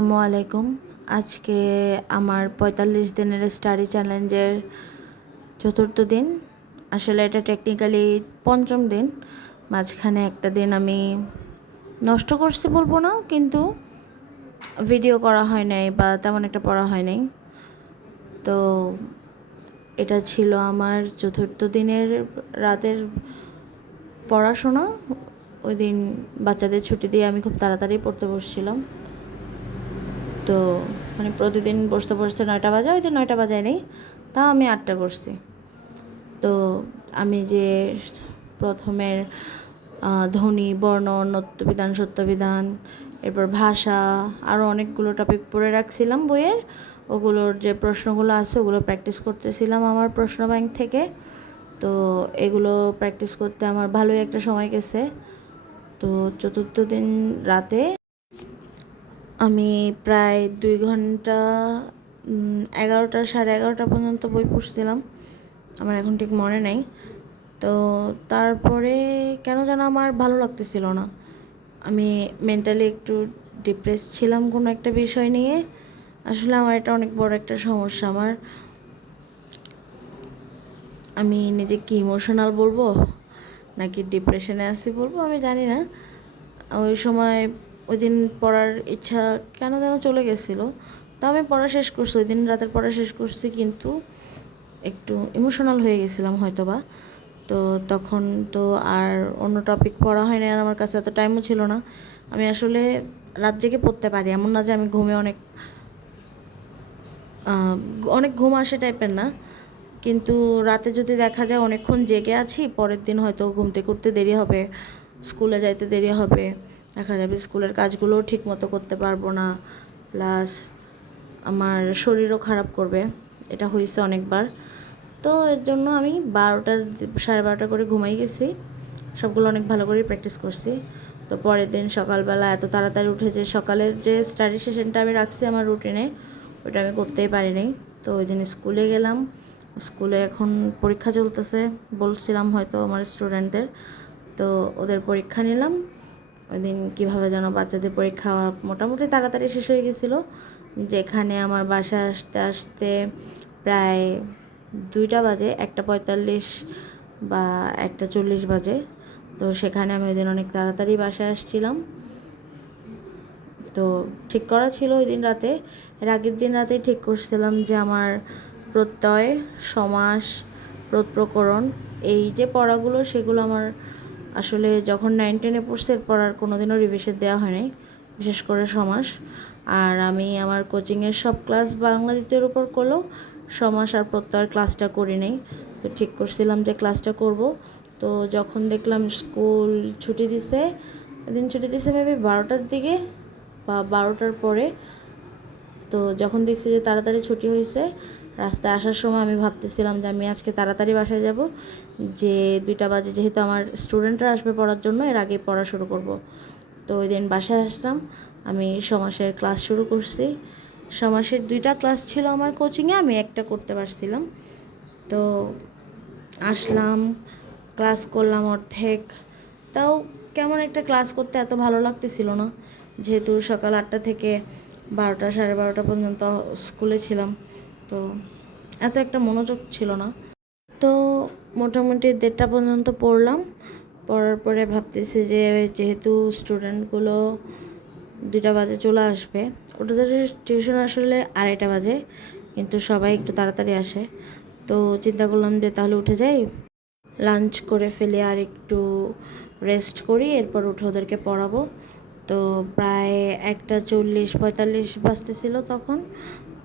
আসসালামু আলাইকুম। আজকে আমার ৪৫ দিনের স্টাডি চ্যালেঞ্জের চতুর্থ দিন। আসলে এটা টেকনিক্যালি পঞ্চম দিন। মাঝখানে একটা দিন আমি নষ্ট করছি বলবো না, কিন্তু ভিডিও করা হয় নাই বা তেমন একটা পড়া হয় নাই। তো এটা ছিল আমার চতুর্থ দিনের রাতের পড়াশোনা। ওই দিন বাচ্চাদের ছুটি দিয়ে আমি খুব তাড়াতাড়ি পড়তে বসছিলাম। তো প্রতিদিন বসতে বসতে ৯টা বাজে, ওই দিন ৯টা বাজায় নেই, তাও আমি ৮টা করছি। তো আমি যে প্রথমের ধ্বনি, বর্ণ, নত্যবিধান, সত্যবিধান, এরপর ভাষা, আরও অনেকগুলো টপিক পড়ে রাখছিলাম বইয়ের। ওগুলোর যে প্রশ্নগুলো আছে ওগুলো প্র্যাকটিস করতেছিলাম আমার প্রশ্ন ব্যাংক থেকে। তো এগুলো প্র্যাকটিস করতে আমার ভালোই একটা সময় গেছে। তো চতুর্থ দিন রাতে আমি প্রায় 2 ঘন্টা 11টা, সাড়ে 11টা পর্যন্ত বই পড়ছিলাম। আমার এখন ঠিক মনে নেই। তো তারপরে কেন যেন আমার ভালো লাগতেছিল না। আমি মেন্টালি একটু ডিপ্রেস ছিলাম কোনো একটা বিষয় নিয়ে। আসলে আমার এটা অনেক বড় একটা সমস্যা। আমি নিজেকে ইমোশনাল বলবো নাকি ডিপ্রেশনে আছি বলবো আমি জানি না। ওই সময় ওই দিন পড়ার ইচ্ছা কেন যেন চলে গেছিলো। তো আমি পড়া শেষ করছি, ওই দিন রাতের পড়া শেষ করছি, কিন্তু একটু ইমোশনাল হয়ে গেছিলাম হয়তো বা। তো তখন তো আর অন্য টপিক পড়া হয় না, আর আমার কাছে এত টাইমও ছিল না। আমি আসলে রাত জেগে পড়তে পারি, এমন না যে আমি ঘুমে অনেক অনেক ঘুম আসে টাইপের না, কিন্তু রাতে যদি দেখা যায় অনেকক্ষণ জেগে আছি, পরের দিন হয়তো ঘুমতে করতে দেরি হবে, স্কুলে যাইতে দেরি হবে, দেখা যাবে স্কুলের কাজগুলোও ঠিক মতো করতে পারবো না, প্লাস আমার শরীরও খারাপ করবে। এটা হয়েছে অনেকবার। তো এর জন্য আমি 12টা, সাড়ে 12টা করে ঘুমাই গেছি। সবগুলো অনেক ভালো করে প্র্যাকটিস করছি। তো পরের দিন সকালবেলা এত তাড়াতাড়ি উঠে যে সকালের যে স্টাডি সেশনটা আমি রাখছি আমার রুটিনে, ওইটা আমি করতেই পারিনি। তো ওই দিন স্কুলে গেলাম। স্কুলে এখন পরীক্ষা চলতেছে, বলছিলাম হয়তো আমার স্টুডেন্টদের। তো ওদের পরীক্ষা নিলাম। ওই দিন কীভাবে যেন বাচ্চাদের পরীক্ষা মোটামুটি তাড়াতাড়ি শেষ হয়ে গেছিলো, যেখানে আমার বাসায় আসতে আসতে প্রায় 2টা বাজে, 1:45 বা 1:40 বাজে। তো সেখানে আমি ওই দিন অনেক তাড়াতাড়ি বাসায় আসছিলাম। তো ঠিক করা ছিল ওই দিন রাতে, এর আগের দিন রাতেই ঠিক করছিলাম যে আমার প্রত্যয়, সমাস, প্রকরণ, এই যে পড়াগুলো সেগুলো আমার আসলে যখন 9-10-এ পড়ছি এরপর আর কোনোদিনও রিভিশন দেওয়া হয় নাই, বিশেষ করে সমাস। আর আমি আমার কোচিংয়ের সব ক্লাস বাংলা দ্বিতীয়ের উপর করলেও সমাস আর প্রত্যয়ের ক্লাসটা করি নাই। তো ঠিক করছিলাম যে ক্লাসটা করব। তো যখন দেখলাম স্কুল ছুটি দিছে, এদিন ছুটি দিছে ভেবে 12টার দিকে বা 12টার পরে। তো যখন দেখছি যে তাড়াতাড়ি ছুটি হয়েছে, রাস্তায় আসার সময় আমি ভাবতেছিলাম যে আমি আজকে তাড়াতাড়ি বাসায় যাব, যে 2টা বাজে যেহেতু আমার স্টুডেন্টরা আসবে পড়ার জন্য, এর আগে পড়া শুরু করব। তো ওই দিন বাসায় আসলাম, আমি সমাসের ক্লাস শুরু করছি। সমাসের 2টা ক্লাস ছিল আমার কোচিংয়ে, আমি একটা করতে পারছিলাম। তো আসলাম, ক্লাস করলাম অর্ধেক, তাও কেমন একটা ক্লাস করতে এত ভালো লাগতেছিল না, যেহেতু সকাল 8টা থেকে 12টা, সাড়ে 12টা পর্যন্ত স্কুলে ছিলাম। তো এত একটা মনোযোগ ছিল না। তো মোটামুটি 1:30টা পর্যন্ত পড়লাম। পড়ার পরে ভাবতেছি যে যেহেতু স্টুডেন্টগুলো 2টা বাজে চলে আসবে, ওদের টিউশন আসলে 2:30টা বাজে, কিন্তু সবাই একটু তাড়াতাড়ি আসে। তো চিন্তা করলাম যে তাহলে উঠে যাই, লাঞ্চ করে ফেলে আর একটু রেস্ট করি, এরপর উঠে ওদেরকে পড়াবো। তো প্রায় 1:40-45 বাজতেছিল তখন।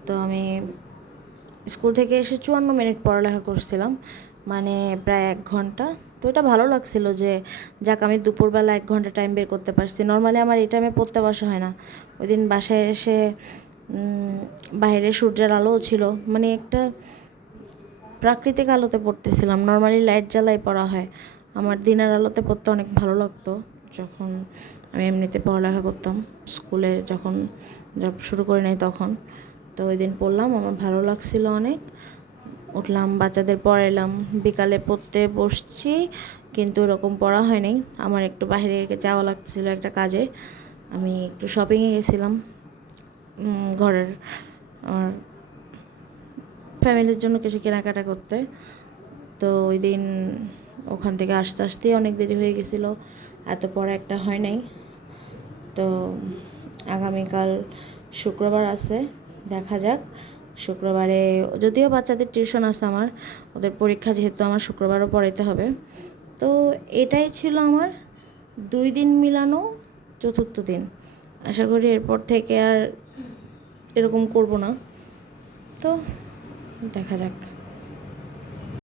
তো আমি স্কুল থেকে এসে 54 মিনিট পড়ালেখা করছিলাম, মানে প্রায় 1 ঘন্টা। তো এটা ভালো লাগছিল যে যাক আমি দুপুরবেলা 1 ঘন্টা টাইম বের করতে পারছি। নর্মালি আমার এই টাইমে পড়তে বসা হয় না। ওই দিন বাসায় এসে বাইরে সূর্যের আলোও ছিল, মানে একটা প্রাকৃতিক আলোতে পড়তেছিলাম। নর্মালি লাইট জ্বালাই পড়া হয়, আমার দিনের আলোতে পড়তে অনেক ভালো লাগতো যখন আমি এমনিতে পড়ালেখা করতাম, স্কুলে যখন জব শুরু করে নাই তখন। তো ওই দিন পড়লাম, আমার ভালো লাগছিল অনেক। উঠলাম, বাচ্চাদের পড়াইলাম, বিকালে পড়তে বসছি, কিন্তু ওরকম পড়া হয়নি। আমার একটু বাইরে যাওয়া লাগছিল একটা কাজে, আমি একটু শপিংয়ে গেছিলাম। ঘরের আমার ফ্যামিলির জন্য কিছু কেনাকাটা করতে। তো ওই দিন ওখান থেকে আসতে আসতেই অনেক দেরি হয়ে গেছিলো, এত পরে একটা হয় নাই। তো আগামীকাল শুক্রবার আছে, দেখা যাক শুক্রবারে, যদিও বাচ্চাদের টিউশন আছে আমার, ওদের পরীক্ষা যেহেতু আমার শুক্রবারও পড়াইতে হবে। তো এটাই ছিল আমার 2 দিন মিলানো 4র্থ দিন। আশা করি এরপর থেকে আর এরকম করব না। তো দেখা যাক।